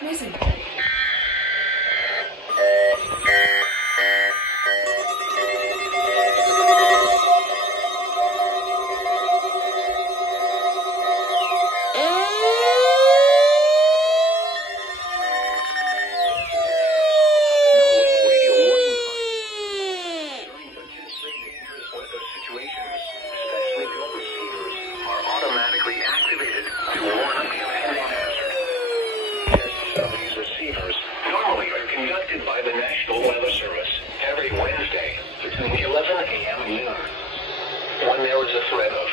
Amazing. Conducted by the National Weather Service every Wednesday between 11 a.m. and noon. When there is a threat of